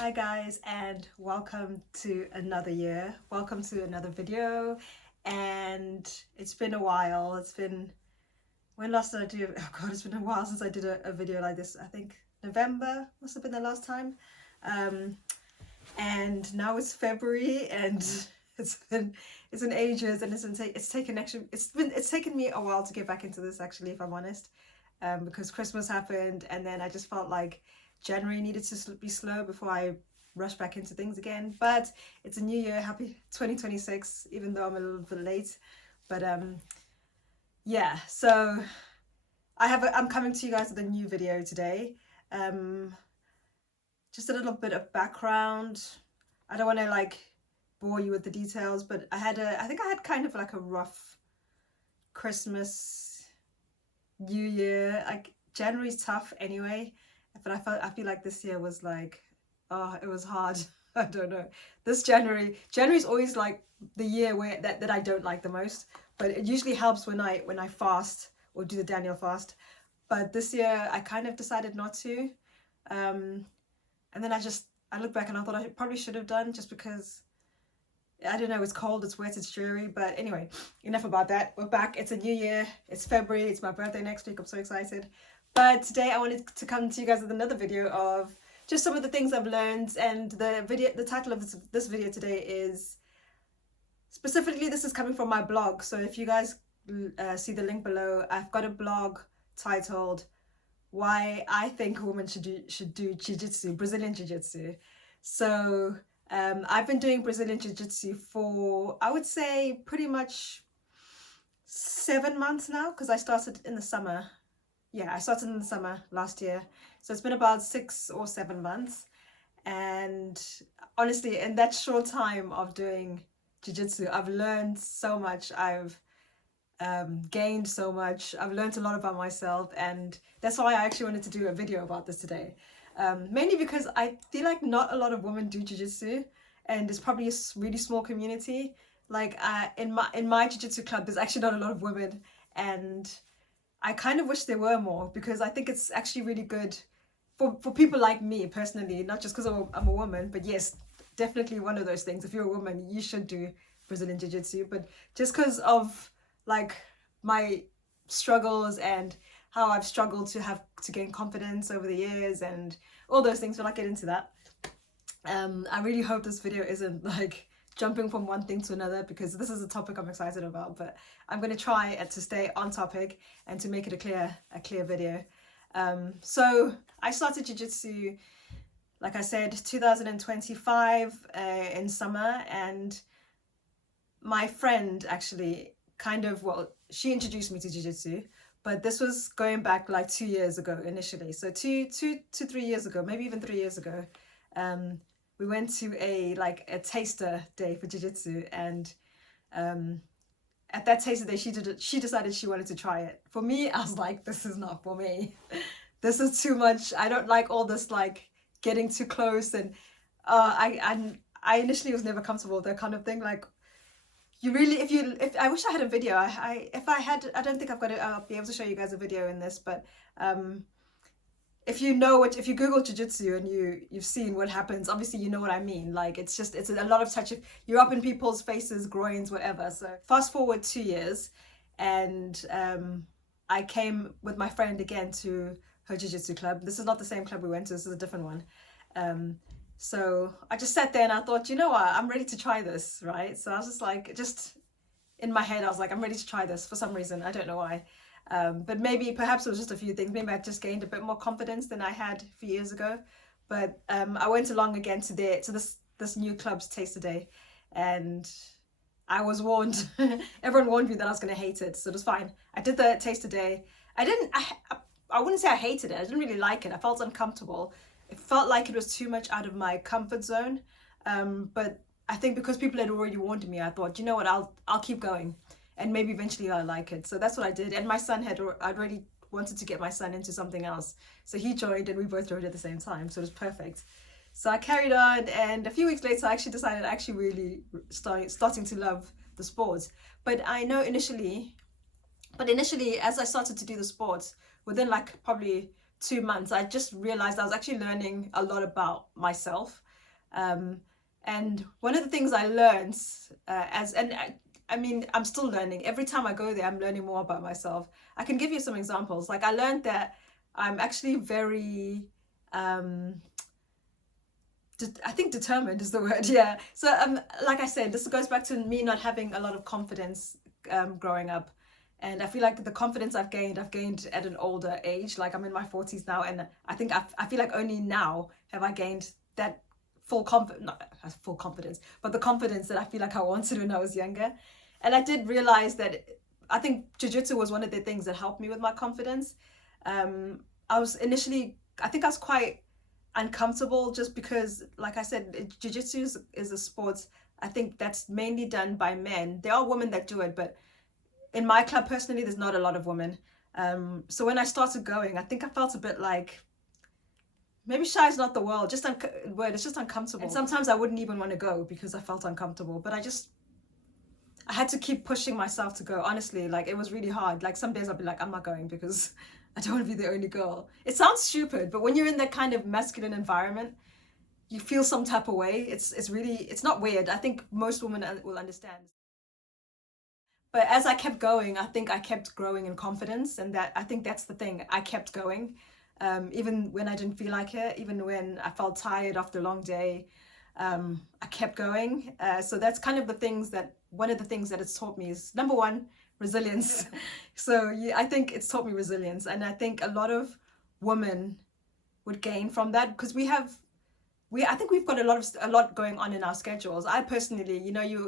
Hi guys, and welcome to another year. Welcome to another video. And it's been a while. When last did I do, oh god, it's been a while since I did a video like this. I think November must have been the last time. And now it's February, and it's been ages, and it's taken me a while to get back into this, actually, if I'm honest. Because Christmas happened, and then I just felt like January needed to be slow before I rush back into things again. But it's a new year. Happy 2026, even though I'm a little bit late. But yeah, so I'm coming to you guys with a new video today. Just a little bit of background. I don't want to like bore you with the details, but I think I had kind of like a rough Christmas, New Year. Like January's tough anyway, but I feel like this year was like, oh, it was hard. I don't know. This January's always like the year where that I don't like the most, but it usually helps when I fast or do the Daniel fast. But this year I kind of decided not to. And then I look back and I thought I probably should have done, just because I don't know, it's cold, it's wet, it's dreary. But anyway, enough about that. We're back. It's a new year. It's February. It's my birthday next week. I'm so excited. But today I wanted to come to you guys with another video of just some of the things I've learned. And the title of this video today is, specifically, this is coming from my blog. So if you guys see the link below, I've got a blog titled Why I Think Women should do Jiu-jitsu, Brazilian Jiu-jitsu. So I've been doing Brazilian Jiu-jitsu for, I would say, pretty much 7 months now, because I started in the summer. Yeah, I started in the summer last year. So it's been about 6 or 7 months. And honestly, in that short time of doing Jiu-jitsu, I've learned so much. I've gained so much. I've learned a lot about myself, and that's why I actually wanted to do a video about this today. Mainly because I feel like not a lot of women do jiu-jitsu, and it's probably a really small community. Like in my jiu-jitsu club, there's actually not a lot of women, and I kind of wish there were more, because I think it's actually really good for people like me personally, not just because I'm a woman, but yes, definitely one of those things. If you're a woman, you should do Brazilian Jiu-jitsu, but just because of like my struggles and how I've struggled to gain confidence over the years and all those things, we'll not get into that. I really hope this video isn't like jumping from one thing to another, because this is a topic I'm excited about, but I'm going to try to stay on topic and to make it a clear video. So I started jiu-jitsu, like I said, 2025 in summer, and my friend actually she introduced me to jiu-jitsu, but this was going back like 2 years ago initially. So 3 years ago, maybe even 3 years ago, we went to a taster day for jiu-jitsu, and at that taster day, she decided she wanted to try it. For me, I was like, this is not for me. This is too much. I don't like all this like getting too close, and I initially was never comfortable with that kind of thing. Like, you really, if I wish I had a video. I don't think I'll be able to show you guys a video in this, but if you Google jiu-jitsu and you've seen what happens, obviously you know what I mean. Like, it's a lot of touch. You're up in people's faces, groins, whatever. So fast forward 2 years, and I came with my friend again to her jiu-jitsu club. This is not the same club we went to. This is a different one. So I just sat there and I thought, you know what, I'm ready to try this, right? So I was just like, in my head, I was like, I'm ready to try this for some reason. I don't know why. But perhaps it was just a few things. Maybe I just gained a bit more confidence than I had a few years ago. But I went along again to this new club's taster day, and I was warned. Everyone warned me that I was going to hate it, so it was fine. I did the taster day. I wouldn't say I hated it. I didn't really like it. I felt uncomfortable. It felt like it was too much out of my comfort zone. But I think because people had already warned me, I thought, you know what, I'll keep going, and maybe eventually I'll like it. So that's what I did. And my son I'd already wanted to get my son into something else, so he joined, and we both joined at the same time. So it was perfect. So I carried on, and a few weeks later, I actually decided really starting to love the sport. But initially, as I started to do the sports, within like probably 2 months, I just realized I was actually learning a lot about myself. And one of the things I learned I mean, I'm still learning. Every time I go there, I'm learning more about myself. I can give you some examples. Like I learned that I'm actually very, I think determined is the word. Yeah. So like I said, this goes back to me not having a lot of confidence growing up. And I feel like the confidence I've gained at an older age. Like I'm in my 40s now, and I think I feel like only now have I gained that not full confidence, but the confidence that I feel like I wanted when I was younger. And I did realize that I think jiu-jitsu was one of the things that helped me with my confidence. I was initially, I think I was quite uncomfortable just because, like I said, jiu-jitsu is a sport, I think, that's mainly done by men. There are women that do it, but in my club personally, there's not a lot of women. So when I started going, I think I felt a bit like, maybe shy is not the word, it's just uncomfortable. And sometimes I wouldn't even want to go because I felt uncomfortable, but I had to keep pushing myself to go. Honestly, like it was really hard. Like some days I'd be like, I'm not going because I don't want to be the only girl. It sounds stupid, but when you're in that kind of masculine environment, you feel some type of way. It's not weird. I think most women will understand. But as I kept going, I think I kept growing in confidence, and I think that's the thing. I kept going, even when I didn't feel like it, even when I felt tired after a long day. I kept going. So that's kind of one of the things that it's taught me is, number one, resilience. So yeah, I think it's taught me resilience, and I think a lot of women would gain from that because I think we've got a lot going on in our schedules. I personally,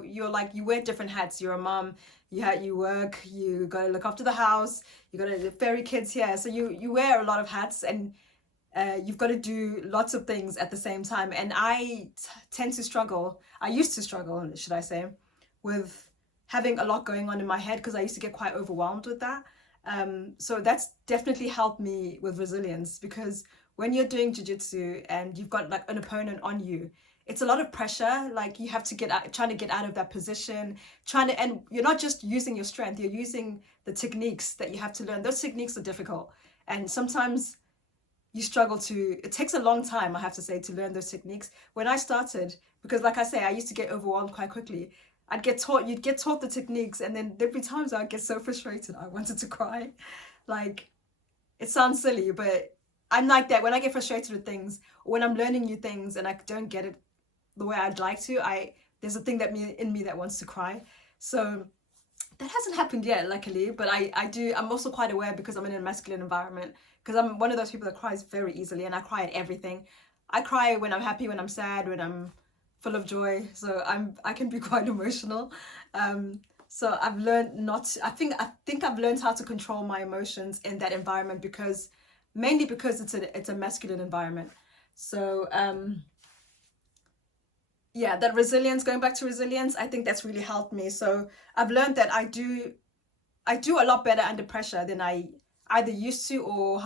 you're like, you wear different hats. You're a mom, you work, you got to look after the house, you got to ferry kids here. So you wear a lot of hats, and you've got to do lots of things at the same time. And tend to struggle. I used to struggle, should I say, with having a lot going on in my head because I used to get quite overwhelmed with that. So that's definitely helped me with resilience, because when you're doing jiu-jitsu and you've got like an opponent on you, it's a lot of pressure. Like you have to trying to get out of that position, and you're not just using your strength, you're using the techniques that you have to learn. Those techniques are difficult, and sometimes it takes a long time, I have to say, to learn those techniques. When I started, because like I say, I used to get overwhelmed quite quickly. You'd get taught the techniques, and then there'd be times I'd get so frustrated I wanted to cry. Like, it sounds silly, but I'm like that. When I get frustrated with things, or when I'm learning new things and I don't get it the way I'd like to, there's a thing in me that wants to cry. So that hasn't happened yet, luckily, but I'm also quite aware because I'm in a masculine environment, because I'm one of those people that cries very easily, and I cry at everything. I cry when I'm happy, when I'm sad, when I'm full of joy. So I can be quite emotional. So I've learned I think I've learned how to control my emotions in that environment, mainly because it's a masculine environment. So yeah, that resilience, going back to resilience, I think that's really helped me. So I've learned that I do a lot better under pressure than I either used to, or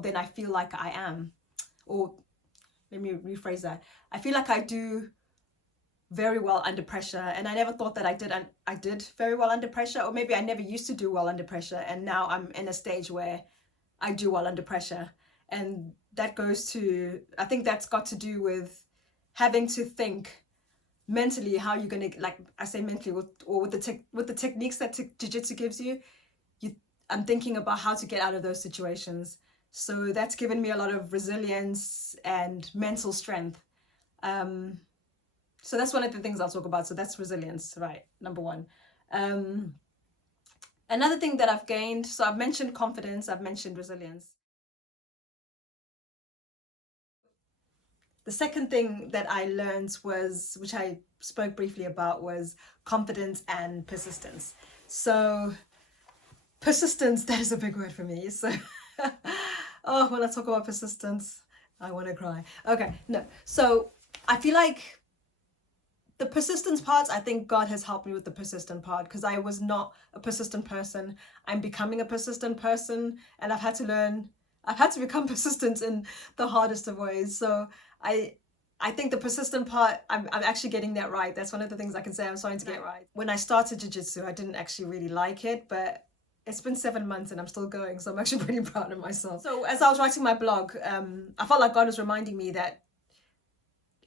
than I feel like I am. Or let me rephrase that. I feel like I do very well under pressure, and I never thought that I did very well under pressure, or maybe I never used to do well under pressure, and now I'm in a stage where I do well under pressure. And I think that's got to do with having to think mentally how you're gonna, like I say, mentally, with the techniques that jiu-jitsu gives you. I'm thinking about how to get out of those situations. So that's given me a lot of resilience and mental strength. So that's one of the things I'll talk about. So that's resilience, right? Number one. Another thing that I've gained, so I've mentioned confidence, I've mentioned resilience. The second thing that I learned which I spoke briefly about, was confidence and persistence. So persistence, that is a big word for me. So, oh, when I talk about persistence, I want to cry. Okay, no. So I feel like the persistence part, I think God has helped me with the persistent part, because I was not a persistent person. I'm becoming a persistent person, and I've had to become persistent in the hardest of ways. So I think the persistent part, I'm actually getting that right. That's one of the things I can say I'm starting to get right. When I started jiu-jitsu, I didn't actually really like it, but it's been 7 months and I'm still going, so I'm actually pretty proud of myself. So as I was writing my blog, I felt like God was reminding me that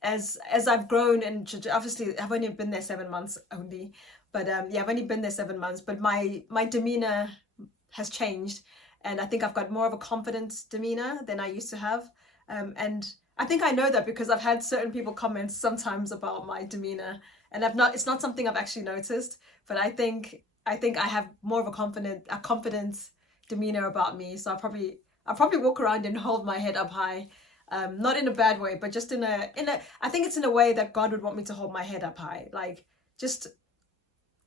as I've grown, and obviously I've only been there 7 months only, but yeah, I've only been there 7 months, but my demeanor has changed, and I think I've got more of a confident demeanor than I used to have. And I think I know that because I've had certain people comment sometimes about my demeanor, and it's not something I've actually noticed, but I think I have more of a confident demeanor about me. So I'll probably walk around and hold my head up high. Not in a bad way, but just I think it's in a way that God would want me to hold my head up high. Like, just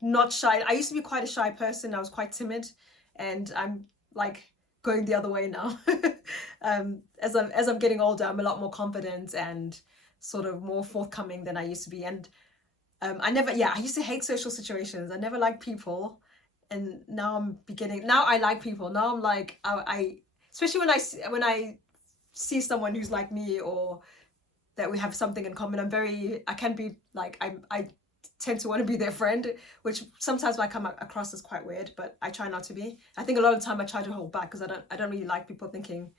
not shy. I used to be quite a shy person. I was quite timid, and I'm like going the other way now. As I'm getting older, I'm a lot more confident and sort of more forthcoming than I used to be. And I used to hate social situations. I never liked people, and now I like people. Now I'm like, especially when I see someone who's like me, or that we have something in common. I can be like, I tend to want to be their friend, which sometimes might come across as quite weird, but I try not to be. I think a lot of the time I try to hold back because I don't really like people thinking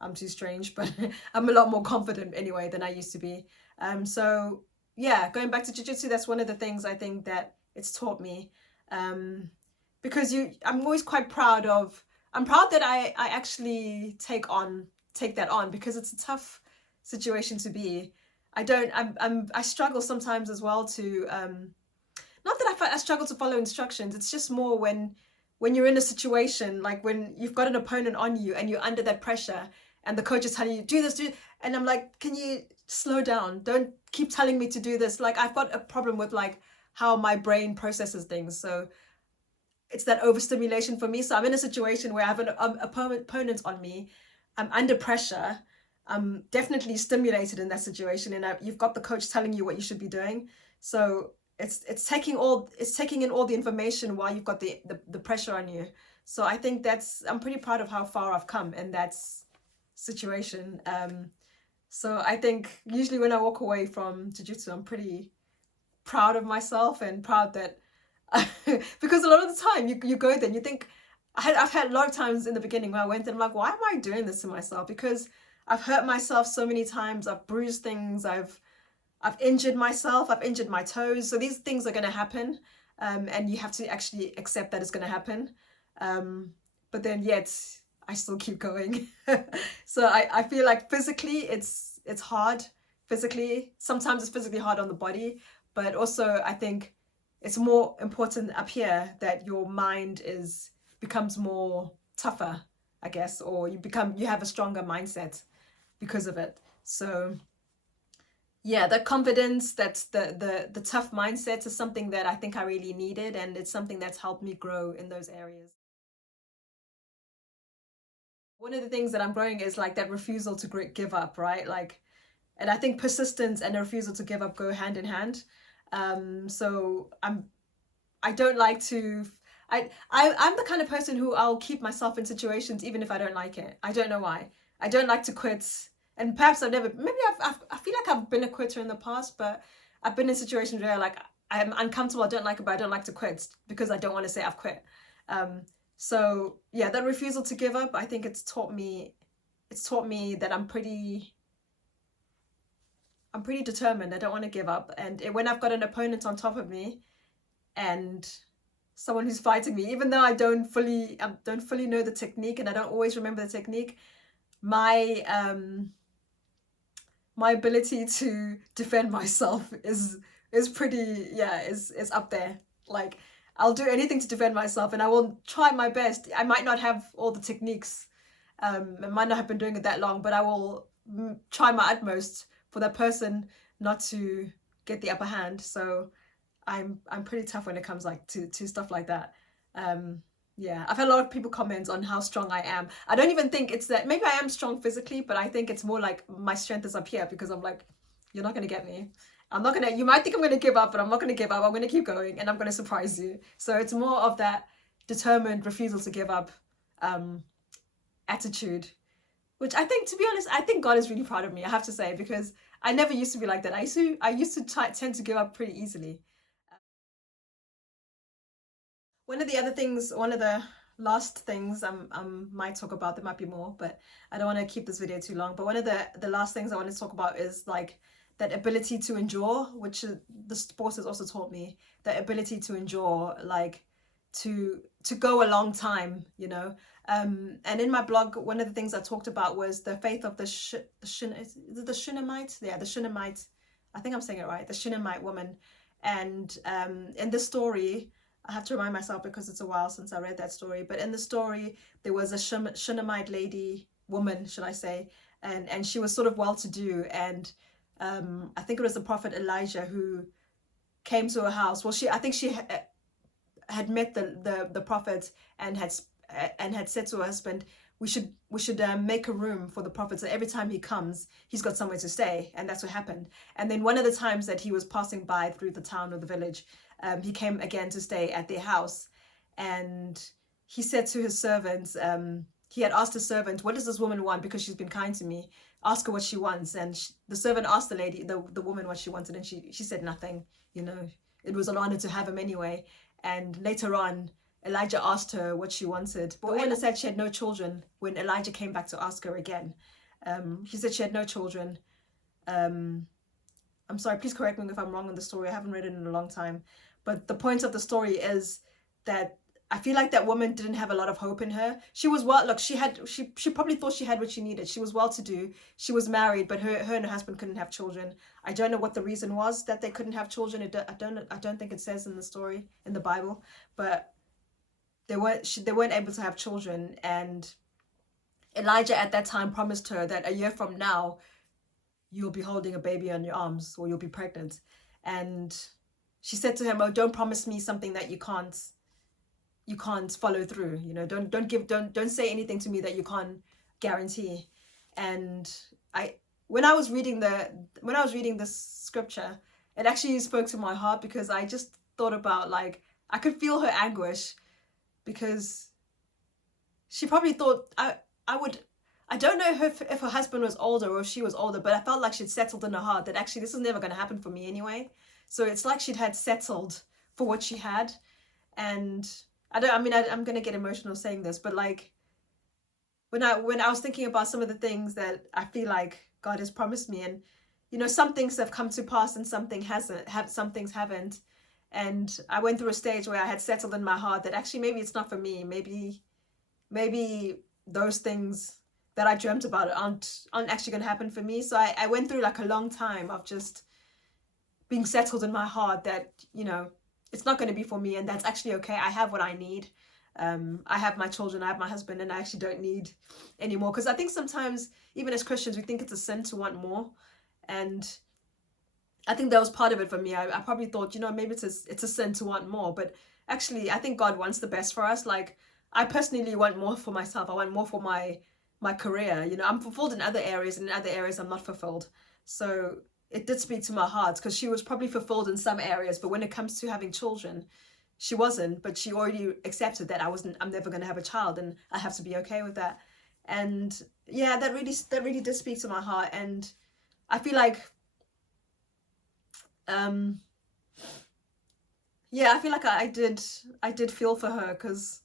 I'm too strange, but I'm a lot more confident anyway than I used to be. So yeah, going back to jiu-jitsu, that's one of the things I think that it's taught me. Because I'm always quite proud of, I'm proud that I actually take that on, because it's a tough situation to be. I struggle sometimes as well to, not that I struggle to follow instructions. It's just more when you're in a situation, like when you've got an opponent on you and you're under that pressure, and the coach is telling you, do this, and I'm like, can you slow down? Don't keep telling me to do this. Like, I've got a problem with like how my brain processes things. So it's that overstimulation for me. So I'm in a situation where I have an opponent on me. I'm under pressure. I'm definitely stimulated in that situation, and you've got the coach telling you what you should be doing. So it's taking in all the information while you've got the pressure on you. So I think I'm pretty proud of how far I've come in that situation. So I think usually when I walk away from jiu-jitsu, I'm pretty proud of myself, and proud that because a lot of the time you go there and you think, I've had a lot of times in the beginning where I went and I'm like, why am I doing this to myself? Because I've hurt myself so many times. I've bruised things. I've injured myself. I've injured my toes. So these things are going to happen, and you have to actually accept that it's going to happen. But then yet I still keep going. So I feel like physically it's hard. Physically, sometimes it's physically hard on the body, but also I think it's more important up here that your mind becomes more tougher, I guess, or you have a stronger mindset because of it. So yeah, the confidence, that's the tough mindset is something that I think I really needed, and it's something that's helped me grow in those areas. One of the things that I'm growing is like that refusal to give up, right? Like, and I think persistence and a refusal to give up go hand in hand. So I don't like to. I'm the kind of person who I'll keep myself in situations even if I don't like it. I don't know why. I don't like to quit, and perhaps I feel like I've been a quitter in the past, but I've been in situations where like I'm uncomfortable. I don't like it, but I don't like to quit because I don't want to say I've quit. So yeah, that refusal to give up, I think it's taught me that I'm pretty determined. I don't want to give up, and when I've got an opponent on top of me and someone who's fighting me, even though I don't fully know the technique, and I don't always remember the technique, my my ability to defend myself is pretty, yeah, is up there. Like, I'll do anything to defend myself, and I will try my best. I might not have all the techniques, I might not have been doing it that long, but I will try my utmost for that person not to get the upper hand. So I'm pretty tough when it comes like to stuff like that. Yeah, I've had a lot of people comment on how strong I am. I don't even think it's that. Maybe I am strong physically, but I think it's more like my strength is up here, because I'm like, you're not gonna get me. I'm not gonna. You might think I'm gonna give up, but I'm not gonna give up. I'm gonna keep going, and I'm gonna surprise you. So it's more of that determined refusal to give up attitude, which I think, to be honest, I think God is really proud of me. I have to say, because I never used to be like that. I used to tend to give up pretty easily. One of the last things might talk about, there might be more, but I don't want to keep this video too long. But one of the last things I want to talk about is like that ability to endure, which the sports has also taught me, that ability to endure, like to go a long time, you know. And in my blog, one of the things I talked about was the faith of the Shunammite? Yeah, the Shunammite. I think I'm saying it right. The Shunammite woman. And in this story, I have to remind myself because it's a while since I read that story. But in the story, there was a Shunammite woman, should I say, and she was sort of well-to-do. And I think it was the prophet Elijah who came to her house. Well, I think she had met the prophet and had said to her husband, we should make a room for the prophet, so every time he comes, he's got somewhere to stay. And that's what happened. And then one of the times that he was passing by through the town or the village, he came again to stay at their house. And he said to his servants, he had asked his servant, what does this woman want? Because she's been kind to me. Ask her what she wants. And the servant asked the woman what she wanted, and she said nothing. You know, it was an honor to have him anyway. And later on, Elijah asked her what she wanted. But when said she had no children, when Elijah came back to ask her again, she said she had no children. I'm sorry, please correct me if I'm wrong on the story. I haven't read it in a long time. But the point of the story is that I feel like that woman didn't have a lot of hope in her. She was look, she probably thought she had what she needed. She was well-to-do. She was married, but her and her husband couldn't have children. I don't know what the reason was that they couldn't have children. I don't think it says in the story, in the Bible, but they weren't able to have children. And Elijah at that time promised her that a year from now, you'll be holding a baby on your arms, or you'll be pregnant. And she said to him, oh, don't promise me something that you can't follow through. You know, don't say anything to me that you can't guarantee. And when I was reading this scripture, it actually spoke to my heart, because I just thought about, like, I could feel her anguish, because she probably thought I don't know if her husband was older or if she was older, but I felt like she'd settled in her heart that actually this is never going to happen for me anyway. So it's like had settled for what she had. And I'm going to get emotional saying this, but like when I was thinking about some of the things that I feel like God has promised me, and you know, some things have come to pass and some things haven't. And I went through a stage where I had settled in my heart that actually maybe it's not for me. Maybe those things that I dreamt about aren't actually going to happen for me. So I went through like a long time of just being settled in my heart that, you know, it's not going to be for me, and that's actually okay. I have what I need. I have my children, I have my husband, and I actually don't need any more. Because I think sometimes, even as Christians, we think it's a sin to want more. And I think that was part of it for me. I probably thought, you know, maybe it's a sin to want more. But actually, I think God wants the best for us. Like, I personally want more for myself. I want more for my career. You know, I'm fulfilled in other areas, and in other areas I'm not fulfilled. So it did speak to my heart, because she was probably fulfilled in some areas, but when it comes to having children, she wasn't. But she already accepted that I'm never going to have a child, and I have to be okay with that. And yeah, that really did speak to my heart. And I feel like yeah, I feel like I did feel for her, because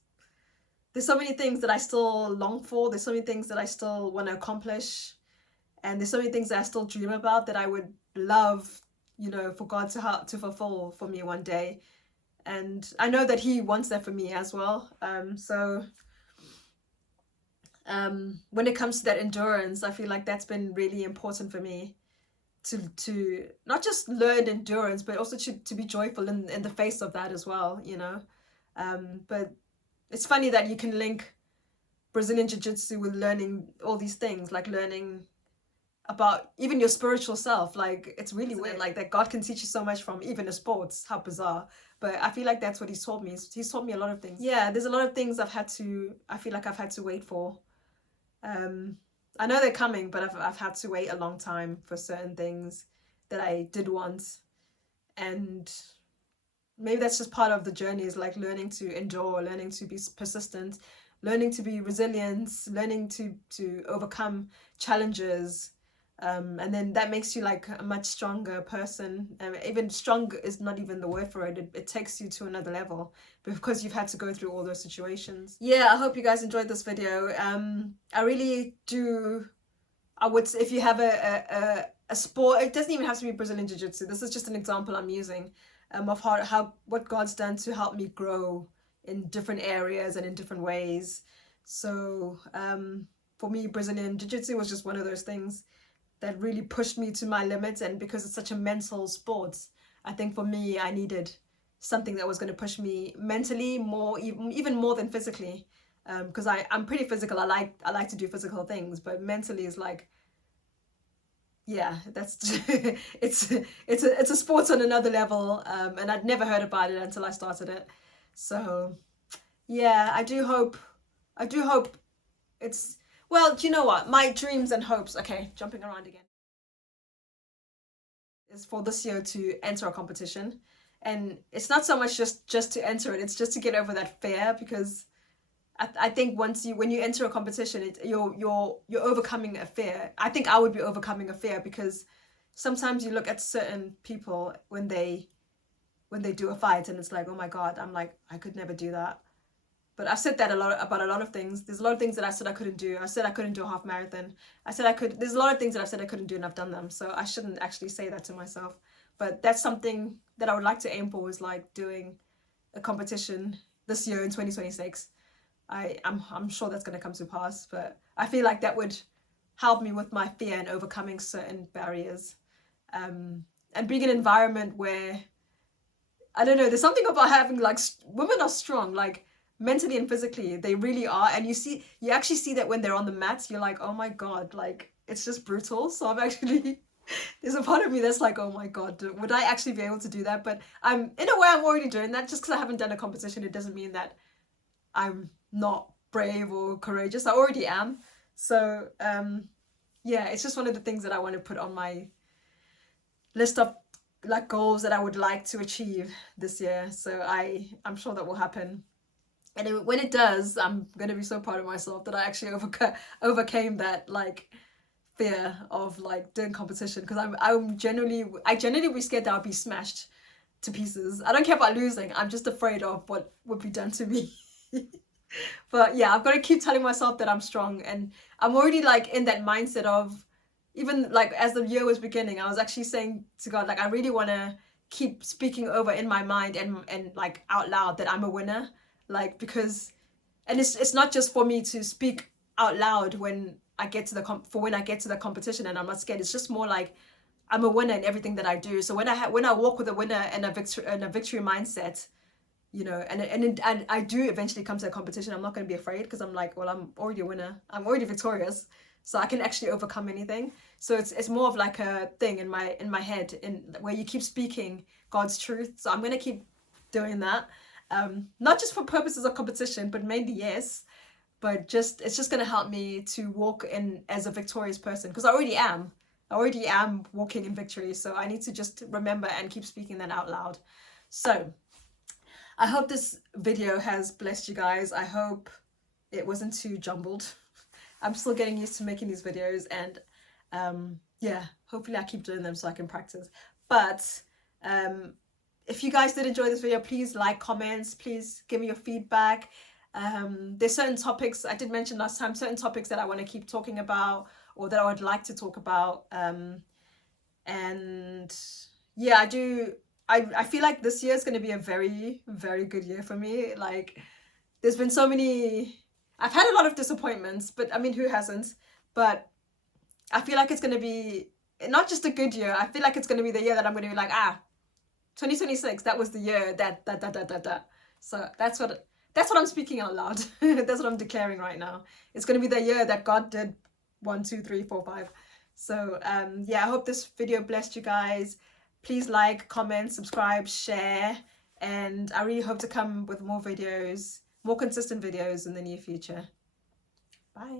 there's so many things that I still long for. There's so many things that I still want to accomplish. And there's so many things that I still dream about that I would love, you know, for God to fulfill for me one day. And I know that He wants that for me as well. So when it comes to that endurance, I feel like that's been really important for me to not just learn endurance, but also to be joyful in the face of that as well, you know. But it's funny that you can link Brazilian Jiu-jitsu with learning all these things, like learning about even your spiritual self. Like, it's really weird, like that God can teach you so much from even the sports. How bizarre. But I feel like that's what He's taught me. He's taught me a lot of things. Yeah, there's a lot of things I feel like I've had to wait for. I know they're coming, but I've had to wait a long time for certain things that I did want. And maybe that's just part of the journey, is like learning to endure, learning to be persistent, learning to be resilient, learning to overcome challenges. And then that makes you like a much stronger person. Even strong is not even the word for it. It takes you to another level, because you've had to go through all those situations. Yeah, I hope you guys enjoyed this video. I really do. I would say, if you have a sport. It doesn't even have to be Brazilian Jiu-jitsu. This is just an example I'm using of how what God's done to help me grow in different areas and in different ways. So for me, Brazilian Jiu-jitsu was just one of those things that really pushed me to my limits. And because it's such a mental sport, I think for me, I needed something that was going to push me mentally more, even more than physically. Because I'm pretty physical. I like to do physical things, but mentally is like, yeah, that's it's a sport on another level. And I'd never heard about it until I started it. So yeah, I do hope it's, well, do you know what? My dreams and hopes, okay, jumping around again, is for this year to enter a competition. And it's not so much just to enter it, it's just to get over that fear, because I think when you enter a competition, you're overcoming a fear. I think I would be overcoming a fear, because sometimes you look at certain people when they do a fight and it's like, oh my God, I'm like, I could never do that. But I've said that a lot about a lot of things. There's a lot of things that I said I couldn't do. I said I couldn't do a half marathon. I said I could. There's a lot of things that I've said I couldn't do, and I've done them. So I shouldn't actually say that to myself. But that's something that I would like to aim for, is like doing a competition this year in 2026. I'm sure that's going to come to pass. But I feel like that would help me with my fear and overcoming certain barriers. And being in an environment where, I don't know, there's something about having, like, women are strong, like, mentally and physically, they really are. And you actually see that when they're on the mats. You're like, oh my God, like, it's just brutal. So I'm actually there's a part of me that's like, oh my God, would I actually be able to do that? But in a way, I'm already doing that. Just because I haven't done a competition, it doesn't mean that I'm not brave or courageous. I already am. So yeah, it's just one of the things that I want to put on my list of, like, goals that I would like to achieve this year. So I'm sure that will happen. And when it does, I'm going to be so proud of myself that I actually overcame that, like, fear of, like, doing competition. Because I genuinely be scared that I'll be smashed to pieces. I don't care about losing. I'm just afraid of what would be done to me. But yeah, I've got to keep telling myself that I'm strong. And I'm already, like, in that mindset of, even, like, as the year was beginning, I was actually saying to God, like, I really want to keep speaking over in my mind and like out loud that I'm a winner. Like, because, and it's not just for me to speak out loud when I get to the competition, and I'm not scared. It's just more like I'm a winner in everything that I do. So when I walk with a winner and a victory mindset, you know, and I do eventually come to a competition, I'm not going to be afraid, because I'm like, well, I'm already a winner. I'm already victorious. So I can actually overcome anything. So it's more of like a thing in my head, in where you keep speaking God's truth. So I'm going to keep doing that. Not just for purposes of competition, but mainly, yes, but it's just going to help me to walk in as a victorious person, because I already am walking in victory. So I need to just remember and keep speaking that out loud. So I hope this video has blessed you guys. I hope it wasn't too jumbled. I'm still getting used to making these videos, and yeah, hopefully I keep doing them so I can practice. But if you guys did enjoy this video, please like, comments, please give me your feedback. There's certain topics I did mention last time, certain topics that I want to keep talking about, or that I would like to talk about. And yeah, I feel like this year is going to be a very, very good year for me. Like, there's been so many, I've had a lot of disappointments, but I mean, who hasn't? But I feel like it's going to be not just a good year. I feel like it's going to be the year that I'm going to be like, 2026, that was the year that. So that's what I'm speaking out loud. That's what I'm declaring right now. It's going to be the year that God did 1, 2, 3, 4, 5. So yeah, I hope this video blessed you guys. Please like, comment, subscribe, share, and I really hope to come with more videos, more consistent videos in the near future. Bye.